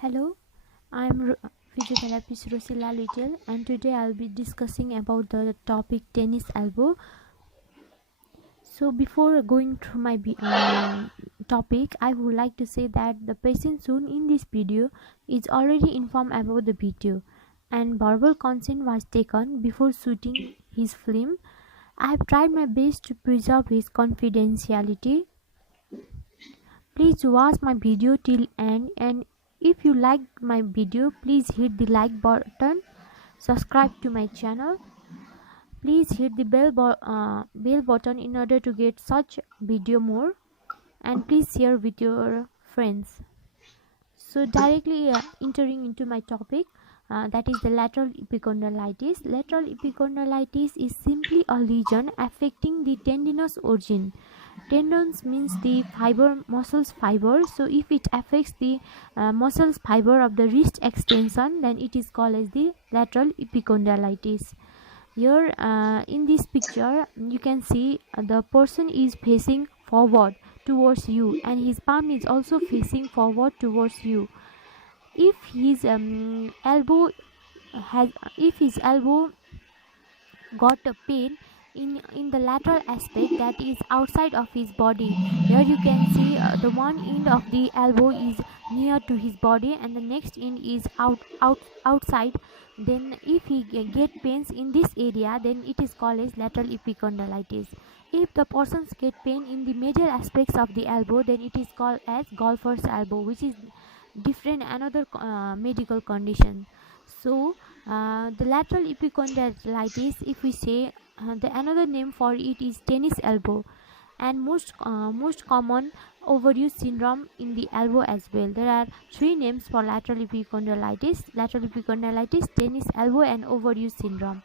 Hello, I'm physiotherapist Rosilla Little, and today I'll be discussing about the topic tennis elbow. So, before going through my topic, I would like to say that the patient shown in this video is already informed about the video, and verbal consent was taken before shooting his film. I have tried my best to preserve his confidentiality. Please watch my video till end, and if you like my video, please hit the like button, subscribe to my channel. Please hit the bell button in order to get such video more, and please share with your friends. So directly entering into my topic, that is the lateral epicondylitis. Lateral epicondylitis is simply a lesion affecting the tendinous origin. Tendons means the fiber, muscles fiber. So if it affects the muscles fiber of the wrist extension, then it is called as the lateral epicondylitis. Here in this picture you can see the person is facing forward towards you, and his palm is also facing forward towards you. If his elbow has if his elbow got a pain in the lateral aspect, that is outside of his body. Here you can see the one end of the elbow is near to his body and the next end is outside. Then if he get pains in this area, then it is called as lateral epicondylitis. If the persons get pain in the major aspects of the elbow, then it is called as golfer's elbow, which is different, another medical condition. So the lateral epicondylitis, if we say, the another name for it is tennis elbow, and most common overuse syndrome in the elbow as well. There are three names for lateral epicondylitis, tennis elbow, and overuse syndrome.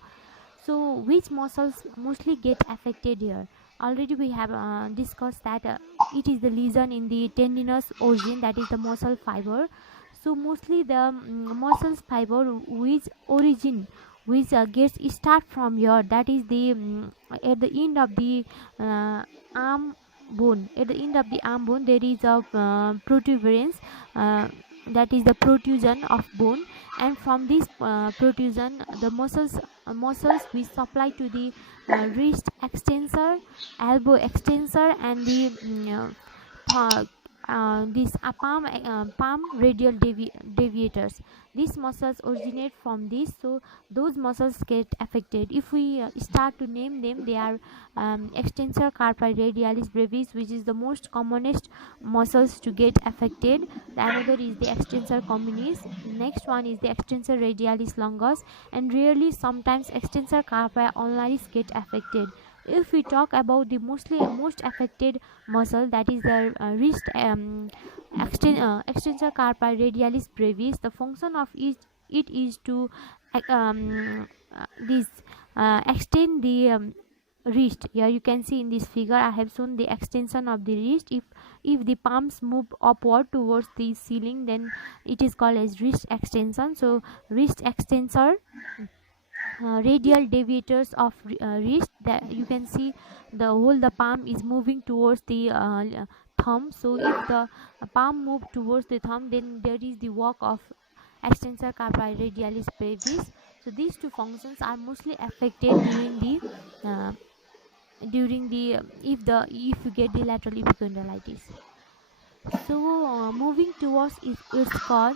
So which muscles mostly get affected here? Already we have discussed that it is the lesion in the tendinous origin, that is the muscle fiber. So mostly the muscles fiber which origin, which gets start from here, that is the at the end of the arm bone. At the end of the arm bone there is a protuberance, that is the protrusion of bone, and from this protrusion the muscles which supply to the wrist extensor, elbow extensor, and the this palm radial deviators. These muscles originate from this, so those muscles get affected. If we start to name them, they are extensor carpi radialis brevis, which is the most commonest muscles to get affected. The another is the extensor communis. Next one is the extensor radialis longus, and rarely sometimes extensor carpi ulnaris get affected. If we talk about the most affected muscle, that is the wrist extensor carpi radialis brevis, the function of it is to this extend the wrist. Here you can see in this figure I have shown the extension of the wrist. If the palms move upward towards the ceiling, then it is called as wrist extension. So wrist extensor, radial deviators of wrist, that you can see the palm is moving towards the thumb. So if the palm move towards the thumb, then there is the work of extensor carpi radialis brevis. So these two functions are mostly affected during the if you get the lateral epicondylitis. So moving towards its cause,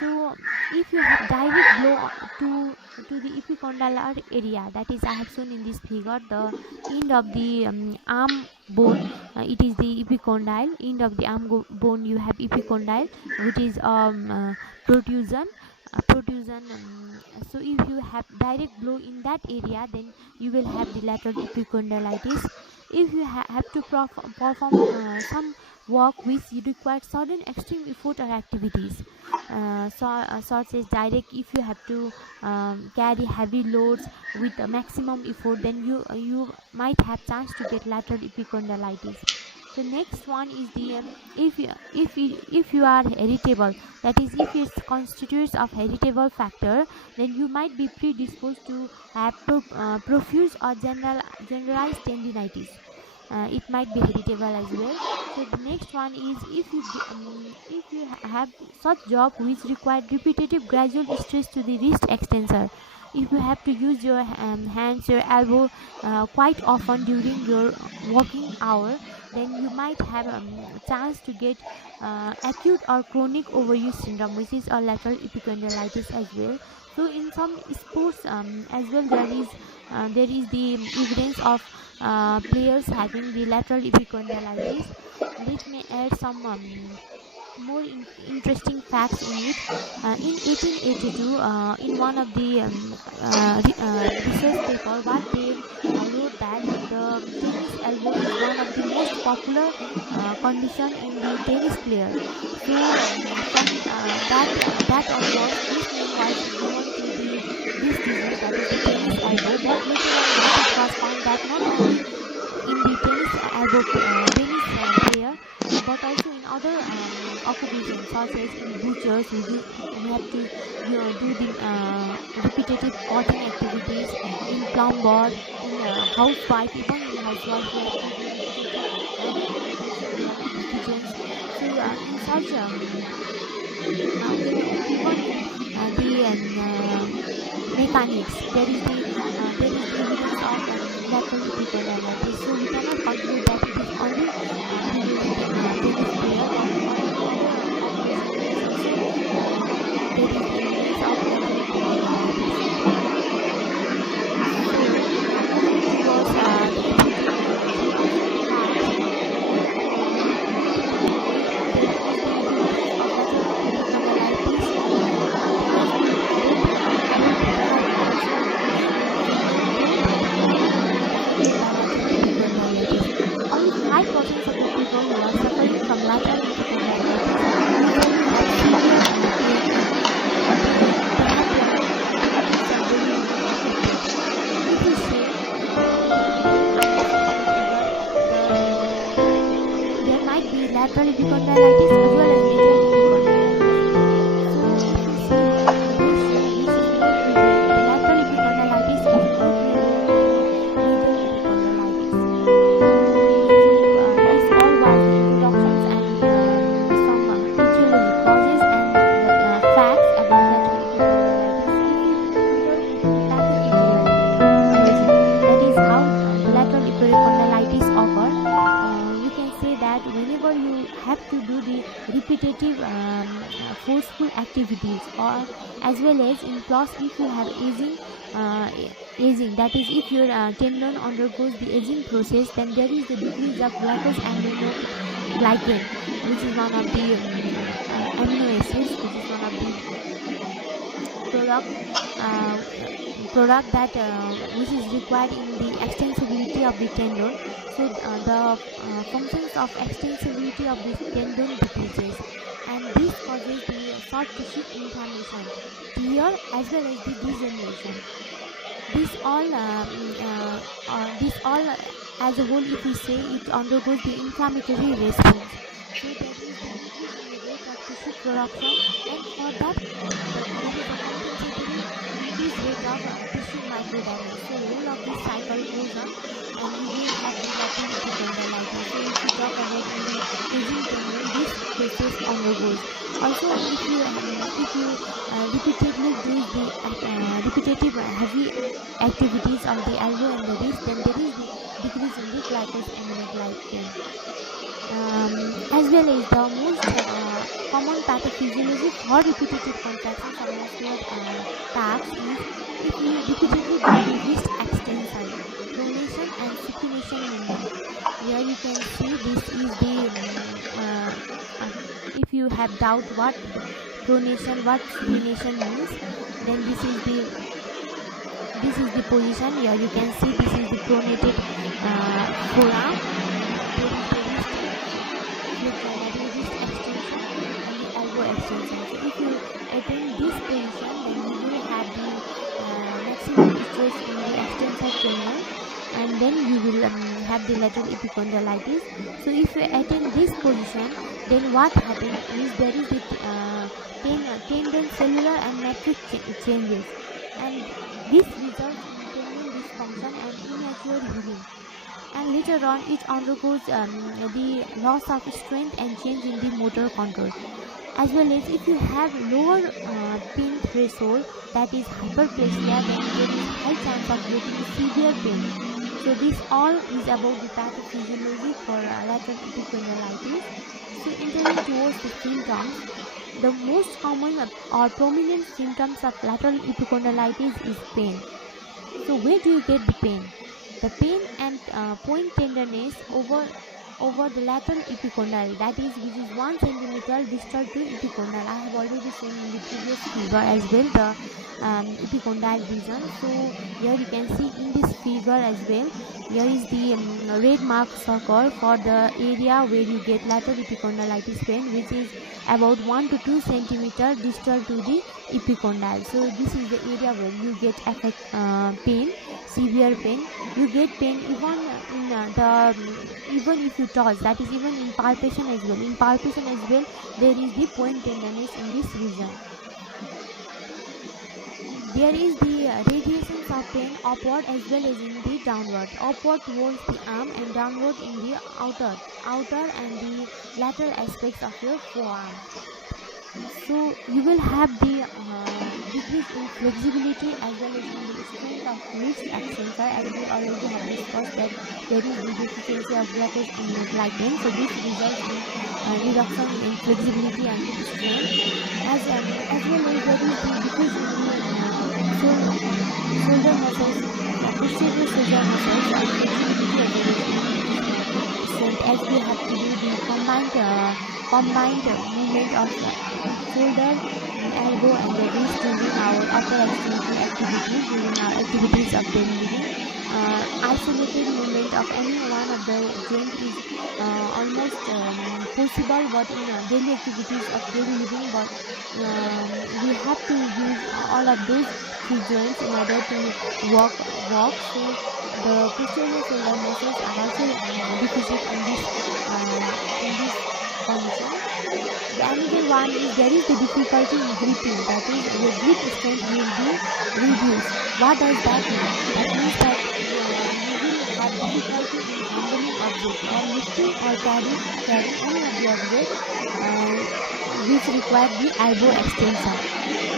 so if you have direct blow to the epicondylar area, that is I have shown in this figure the end of the arm bone, it is the epicondyle. End of the arm bone you have epicondyle, which is protrusion. So if you have direct blow in that area, then you will have the lateral epicondylitis. If you have to perform some work which require sudden extreme effort or activities, such as direct, if you have to carry heavy loads with a maximum effort, then you might have chance to get lateral epicondylitis. The next one is the if you are heritable, that is if it constitutes of heritable factor, then you might be predisposed to have profuse or generalized tendinitis. It might be heritable as well. So the next one is if you have such job which require repetitive gradual stress to the wrist extensor. If you have to use your hands, your elbow quite often during your working hour, then you might have a chance to get acute or chronic overuse syndrome, which is a lateral epicondylitis as well. So in some sports as well, there is the evidence of players having the lateral epicondylitis. Let me add some more interesting facts in it. In 1882, in one of the research paper, what they wrote that the tennis elbow is one of the most popular condition in the tennis player. So from that onwards, this name was given to the this disease, that is the tennis elbow. But later on, what it was found that not only in the tennis player, but also in other occupations such as in butchers who have to do the repetitive cutting activities, in plumber, in housewife, even in housewife who have to do repetitive activities in their kitchens. So in such even the mechanics, there is the evidence of lateral epicondylitis. So we cannot conclude that it is only prevalent in tennis player, but even in other occupation groups also there is the evidence of lateral epicondylitis. So moving towards the epidemiology of some facts, there is the evidence of lateral epicondylitis. There has been adult people have been also found both men and women affected by lateral epicondylitis. Only 5% of the people who are suffering from lateral epicondylitis usually have severe pain, and they have their activities are very affected. If we say then under some other figure, there might be lateral epicondylitis as well as medial epicondylitis. So if we see the ratio which is more prevalent, the lateral epicondylitis is more prevalent than the medial epicondylitis. So this all was the introductions and some etiology causes and the facts about lateral epicondylitis. If we enter into the pathophysiology, that is how the lateral epicondylitis occur. We can say that whenever you have to do the repetitive forceful activities, or as well as in plus if you have aging, that is if your tendon undergoes the aging process, then there is the decrease of glycosaminoglycan, which is one of the amino acids, which is one of the product uh, product that which is required in the extensibility of the tendon. So the functions of extensibility of this tendon decreases, and this causes the soft tissue inflammation, tear, as well as the degeneration. This all as a whole, if we say, it undergoes the inflammatory response. So there is the increase in the rate of tissue production, and for that there is a compensatory increased rate of tissue micro damage. So whole of this cycle goes on, and you will have the lateral epicondylitis. So if we talk about in the aging tendon, this process undergoes. Also, if you repeatedly do the repetitive heavy activities of the elbow and the wrist, then there is the decrease in the glycosaminoglycan. As well as the most common pathophysiology for repetitive contractions of muscular packs is if you repeatedly do the wrist extension, pronation and supination movement. Here you can see this is the if you have doubt what pronation, what supination means, then this is the position. Here you can see this is the pronated forearm, and there is the wrist flexion, that is wrist extension and the elbow extension. So if you attain this position, then you will have the maximum stress in the extensor tendon, and then you will have the lateral epicondylitis. So if you attain this position, then what happens is there is the tendon cellular and matrix changes, and this results in tendon dysfunction and immature healing, and later on it undergoes the loss of strength and change in the motor control. As well as if you have lower pain threshold, that is hyperplasia, then there is high chance of getting severe pain. So this all is about the pathophysiology for lateral epicondylitis. So entering towards the symptoms, the most common or prominent symptoms of lateral epicondylitis is pain. So where do you get the pain? The pain and point tenderness over the lateral epicondyle, that is which is 1 centimeter distal to epicondyle. I have already shown in the previous figure as well the epicondyle region. So here you can see in this figure as well, here is the red mark circle for the area where you get lateral epicondylitis pain, which is about 1 to 2 centimeter distal to the epicondyle. So this is the area where you get pain, severe pain. You get pain even in even if you touch, that is even in palpation as well. In palpation as well, there is the point tenderness in this region. There is the radiations of pain upward as well as in the downward. Upward towards the arm and downward in the outer and the lateral aspects of your forearm. So you will have the decrease in flexibility as well as in the strength of wrist extensor, as we already have discussed that there is the deficiency of glycogen. So this results in reduction in flexibility and strength, as well as there is the decrease in the shoulder muscles, posterior shoulder muscles and flexibility as well as strength, as we have to do the combined movement of shoulder, elbow and the wrist during our upper extremity activities, during our activities of daily living. Isolated movement of any one of the joint is almost possible, but in daily activities of daily living, but we have to use all of those three joints in order to walk. So the posterior shoulder muscles are also deficit in this condition. The another one is there is the difficulty in gripping, that is your grip strength will be reduced. What does that mean? That means that you will have difficulty in handling object or lifting or carrying any of the object which require the elbow extension.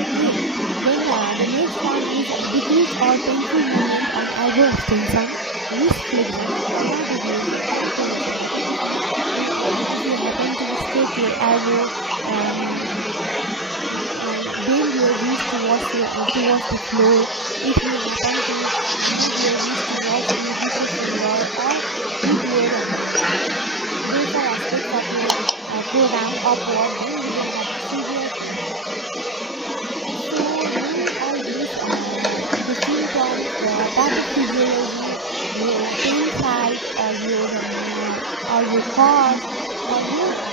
Okay. Then the next one is decreased or painful movement on elbow extension, wrist flexion, if you happen to straight your elbow bend your wrist towards the floor, if you happen to move your wrist towards the ABC finger or move your dorsal aspects of your forearm upward, then you will have severe pain. So knowing all this, the symptoms, the pathophysiology, your pain site or your cause, or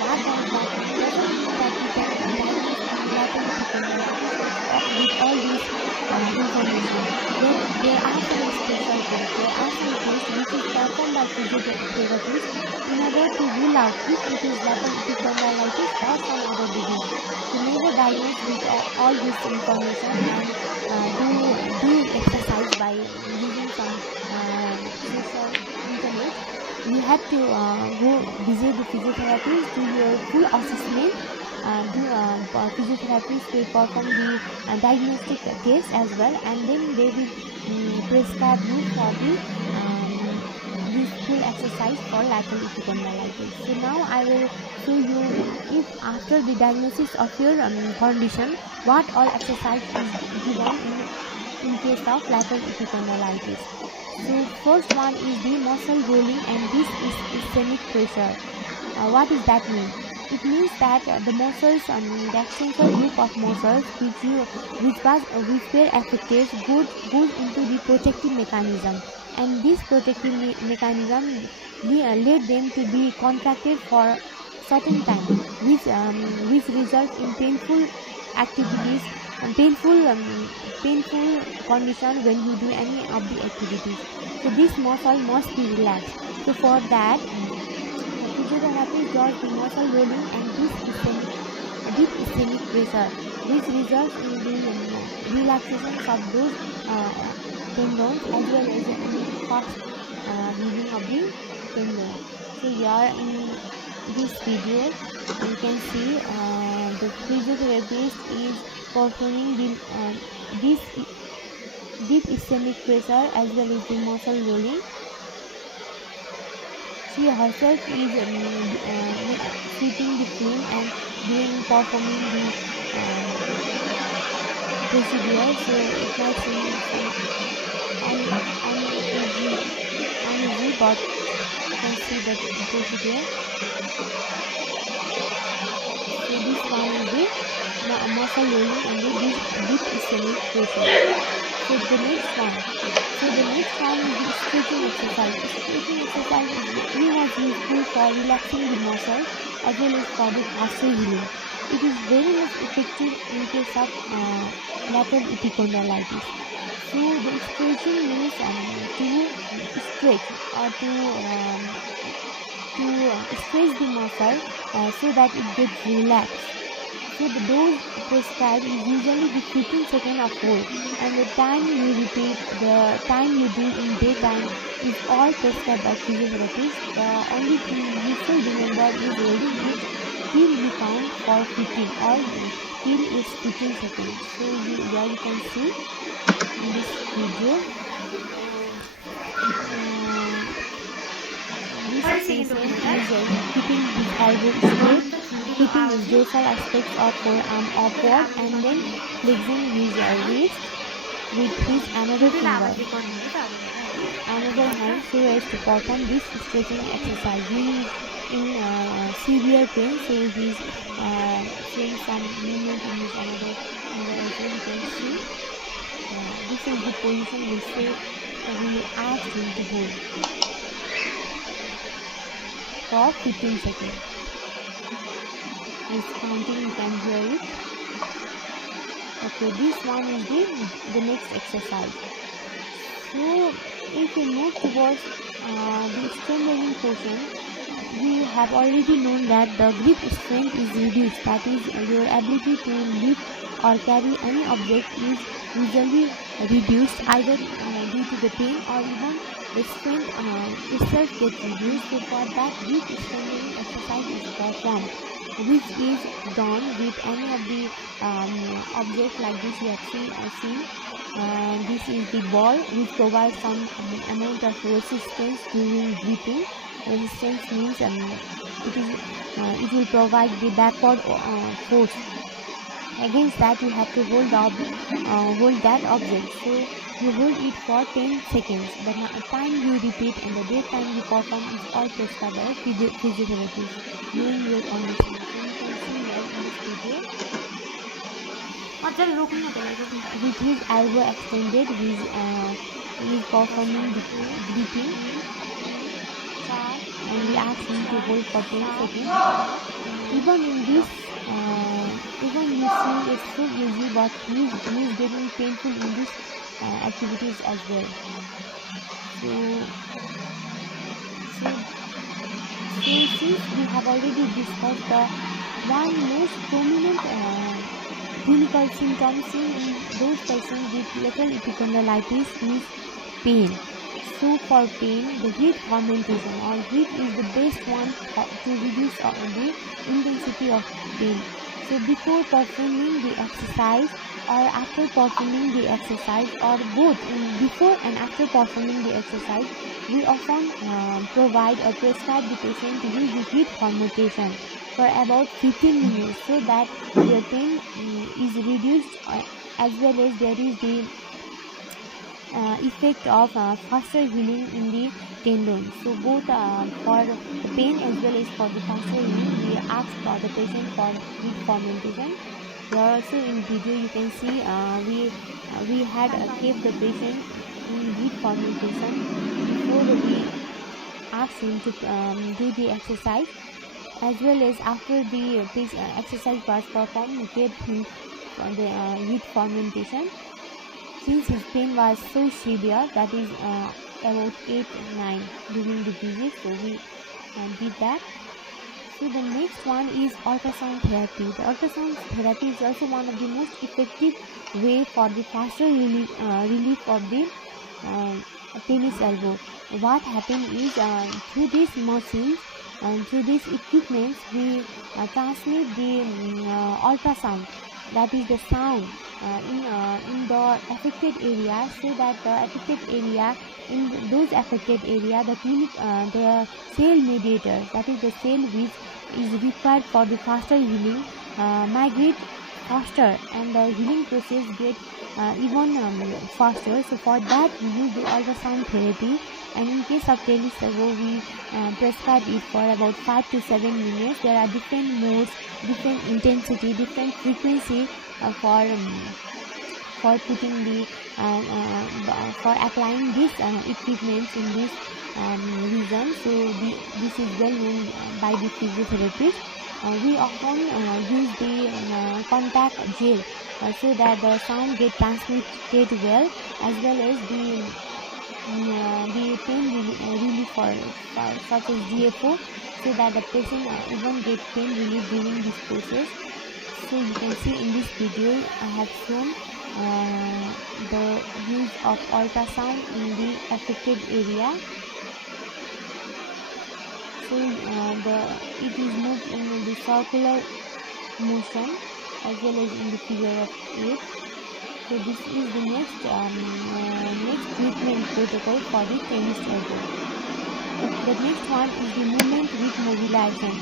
what does that mean? Doesn't mean that we can diagnose the lateral epicondylitis with all this information. There are some special tests. There are some tests which is performed by physiotherapists in order to rule out if it is lateral epicondylitis or some other disease. So never diagnose with all this information and do exercise by using some social internet. You have to go visit the physiotherapist, do your full assessment, physiotherapists will perform the diagnostic test as well, and then they will prescribe you for the this full exercise for lateral epicondylitis. So now I will show you if after the diagnosis of your condition, what all exercise is given in case of lateral epicondylitis. So first one is the muscle rolling, and this is ischemic pressure. What does that mean? It means that the muscles, the extensor group of muscles which were affected goes into the protective mechanism, and this protective mechanism led them to be contracted for certain time, which results in painful activities and painful condition when you do any of the activities. So this muscle must be relaxed. So for that, the physiotherapist does the muscle rolling and deep ischemic pressure, which results in the relaxation of those tendons as well as in fast moving of the tendon. So here this video, you can see the physiotherapist is performing this deep ischemic pressure as well as the muscle rolling. She herself is fitting the film and performing the procedure. So it might seem some uneasy, but you can see the procedure. So this one is the muscle rolling and the deep ischemic pressure. So the next one is the stretching exercise. Stretching exercise is very much useful for relaxing the muscles as well as for the faster healing. It is very much effective in case of lateral epicondylitis. So the stretching means to stretch or to stretch the muscle so that it gets relaxed. So the dose prescribed is usually the 15 seconds of hold, and the time you repeat, the time you do in daytime is all prescribed by physiotherapists. The only thing you should remember is holding it till you count for 15 or till it's 15 seconds. So here you can see in this video. This patient is keeping his elbow straight, keeping his dorsal aspects of forearm upward, and then flexing his wrist with his another finger, another hand, so as to perform this stretching exercise. He is in severe pain, so he is showing some movement in his another finger also. You can see this is the position we say we ask him to hold for 15 seconds. It's counting, you can hear it. Okay, this one is the next exercise. So if you move towards the extending portion, we have already known that the grip strength is reduced, that is your ability to lift or carry any object is usually reduced either due to the pain or even the strength itself gets reduced. So for that, grip strengthening exercise is performed, which is done with any of the object like this you have seen. This is the ball, which provides some amount of resistance during gripping. Resistance means it will provide the backward force. Against that, you have to hold that object. So you hold it for 10 seconds. The time you repeat and the daytime you perform is all prescribed by physiotherapist knowing your condition. So you can see here in this video, with his elbow extended, he is performing the gripping, and we ask him to hold for 10 seconds. Even in this, even you see it's so easy, but he is getting painful in these activities as well. So since we have already discussed the one most prominent clinical symptom seen in those persons with lateral epicondylitis is pain. So for pain, the heat augmentation or heat is the best one to reduce the intensity of pain. So before performing the exercise or after performing the exercise, or both before and after performing the exercise, we often provide or prescribe the patient to use the heat augmentation for about 15 minutes so that their pain is reduced as well as there is the effect of faster healing in the tendon. So both for the pain as well as for the faster healing, we ask for the patient for heat augmentation. Here also in video you can see we had kept the patient in heat augmentation before we asked him to do the exercise, as well as after the exercise was performed, we kept him for the heat augmentation. Since his pain was so severe, that is about 8-9 during the visit, so we did that. So the next one is ultrasound therapy. The ultrasound therapy is also one of the most effective way for the faster relief of the tennis elbow. What happens is through these machines And through these equipments, we transmit the ultrasound, that is the sound, in the affected area, so that the affected area, in those affected area, the the cell mediator, that is the cell which is required for the faster healing, migrate faster, and the healing process get even faster. So for that we use the ultrasound therapy, and in case of tennis elbow, we prescribe it for about 5 to 7 minutes. There are different modes, different intensity, different frequency for putting the for applying this equipment in this region. So this is well known by the physiotherapist. We often use the contact gel, so that the sound get transmitted well, as well as the pain relief for such as DFO, so that the patient even get pain relief during this process. So you can see in this video I have shown the use of ultrasound in the affected area. So it is moved in the circular motion, as well as in the figure of 8. So this is the next treatment protocol for the tennis elbow. The next one is the movement with mobilization.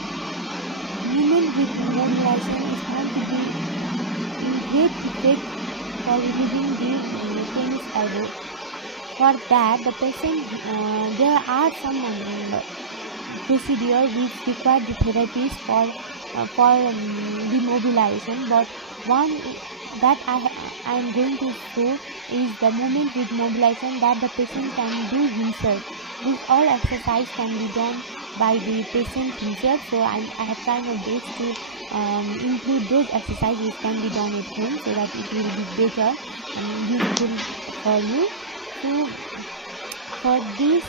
Movement with mobilization is found to be in great effect for relieving the tennis elbow. For that, the patient, there are some procedure which require the therapist for the mobilization, but one that I am going to show is the movement with mobilization that the patient can do himself. This all exercise can be done by the patient himself, so I have tried my best to include those exercises which can be done at home, so that it will be better and useful for you. So for this,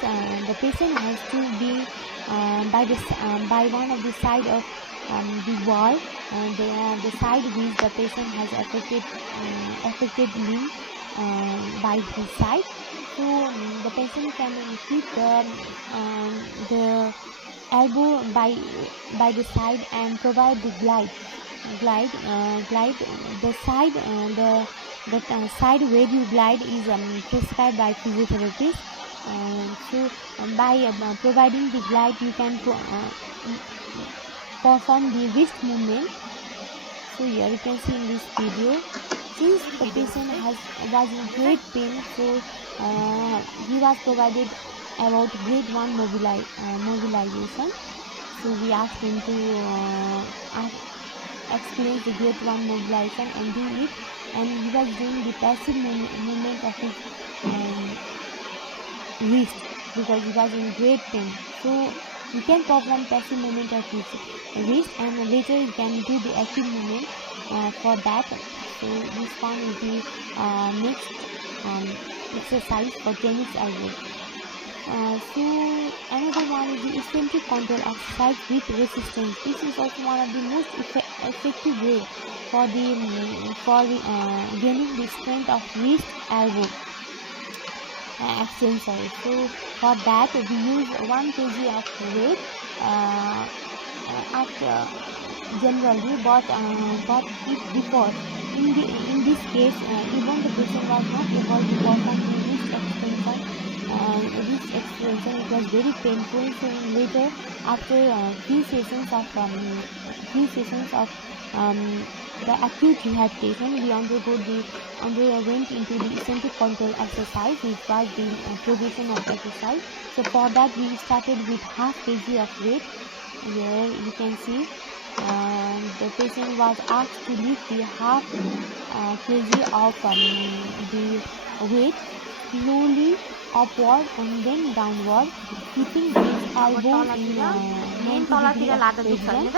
the patient has to be by one of the side of the wall, the side which the patient has affected limb by his side. So the patient can keep the elbow by the side and provide the glide the side the side where you glide is prescribed by physiotherapist. So by providing the glide, you can perform the wrist movement. So here you can see in this video, since the patient was in great pain, so he was provided about grade 1 mobilization. So we asked him to experience the grade 1 mobilization and do it, and he was doing the passive movement of his wrist because he was in great pain. So you can perform passive movement of his wrist, and later you can do the active movement for that. So this one is the next exercise for tennis elbow. So another one is the eccentric control exercise with resistance. This is also one of the most effective way for gaining the strength of wrist elbow extensor. So for that we use 1 kg of weight generally, but if before in this case even the patient was not able to perform the wrist extension, it was very painful. So later, after few sessions of the acute rehabilitation, we underwent into the eccentric control exercise, which was the progression of exercise. So for that we started with half kg of weight. Here you can see the patient was asked to lift the half kg of the weight slowly upward and then downward, keeping his elbow in 90 degree of position.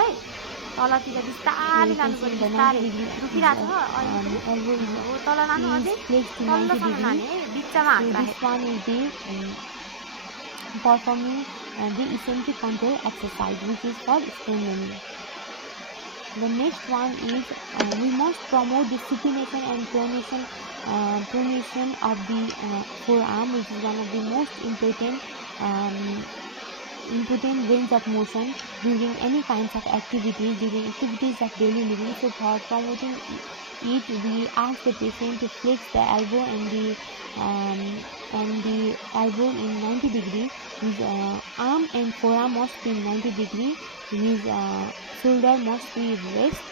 तलतिर बिस्तारै लानुपर्छ बिस्तारै दुखिरहेको छ elbow हो तल लानु अझै placed to 90 तल्लोसम्म लाने degree. है बिचमा हात So this one is the performing the eccentric control exercise, which is called sternum. The next one is we must promote the supination and pronation of the forearm, which is one of the most important important range of motion during any kinds of activities, of daily living. So for promoting it, we ask the patient to flex the elbow and the elbow in 90 degree. His arm and forearm must be in 90 degree. His shoulder must be raised,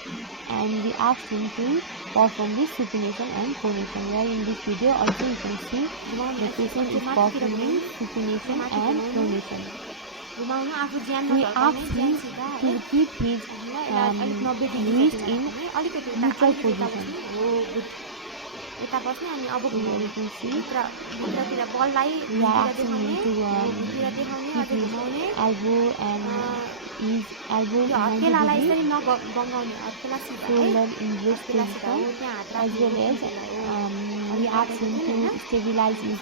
and we ask him to perform this supination and pronation. Where in this video also you can see the patient is performing supination and pronation. घुमाउनु आफू ज्यान We ask him to keep his wrist in neutral position. यता बस्ने अनि अब Here you can see भित्रतिर बललाई we are asking him to भित्र देखाउने अझै keep घुमाउने his elbow and his elbow yo in 90 हत्केलालाई degree, यसरी नबङ्गाउने हत्केला सिधा है shoulder in wrist हत्केला सिधा हो position, त्यहाँ हात as well as we ask him to stabilize his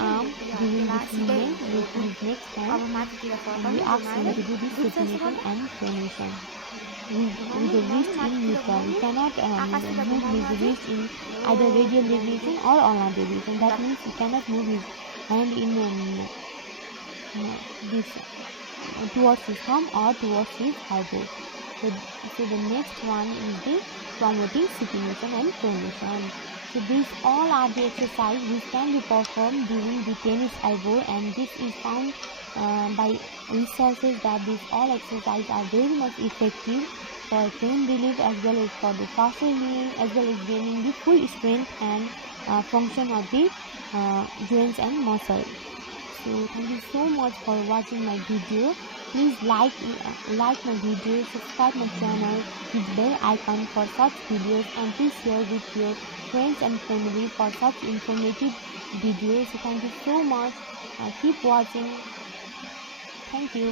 arm during this movement with his next अब hand. माथितिर We फर्काउने ask him to do this supination and pronation with the wrist in neutral. We cannot move his wrist in either radial deviation or ulnar deviation. That means we cannot move his hand in this towards his thumb or towards his elbow. So the next one is the promoting supination and pronation. So these all are the exercise which can be performed during the tennis elbow, and this is found by researchers that these all exercises are very much effective for pain relief as well as for the faster healing, as well as gaining the full strength and function of the joints and muscle. So thank you so much for watching my video. Please like my video, subscribe my channel, hit bell icon for such videos, and please share with your friends and family for such informative videos. So thank you so much. Keep watching. Thank you.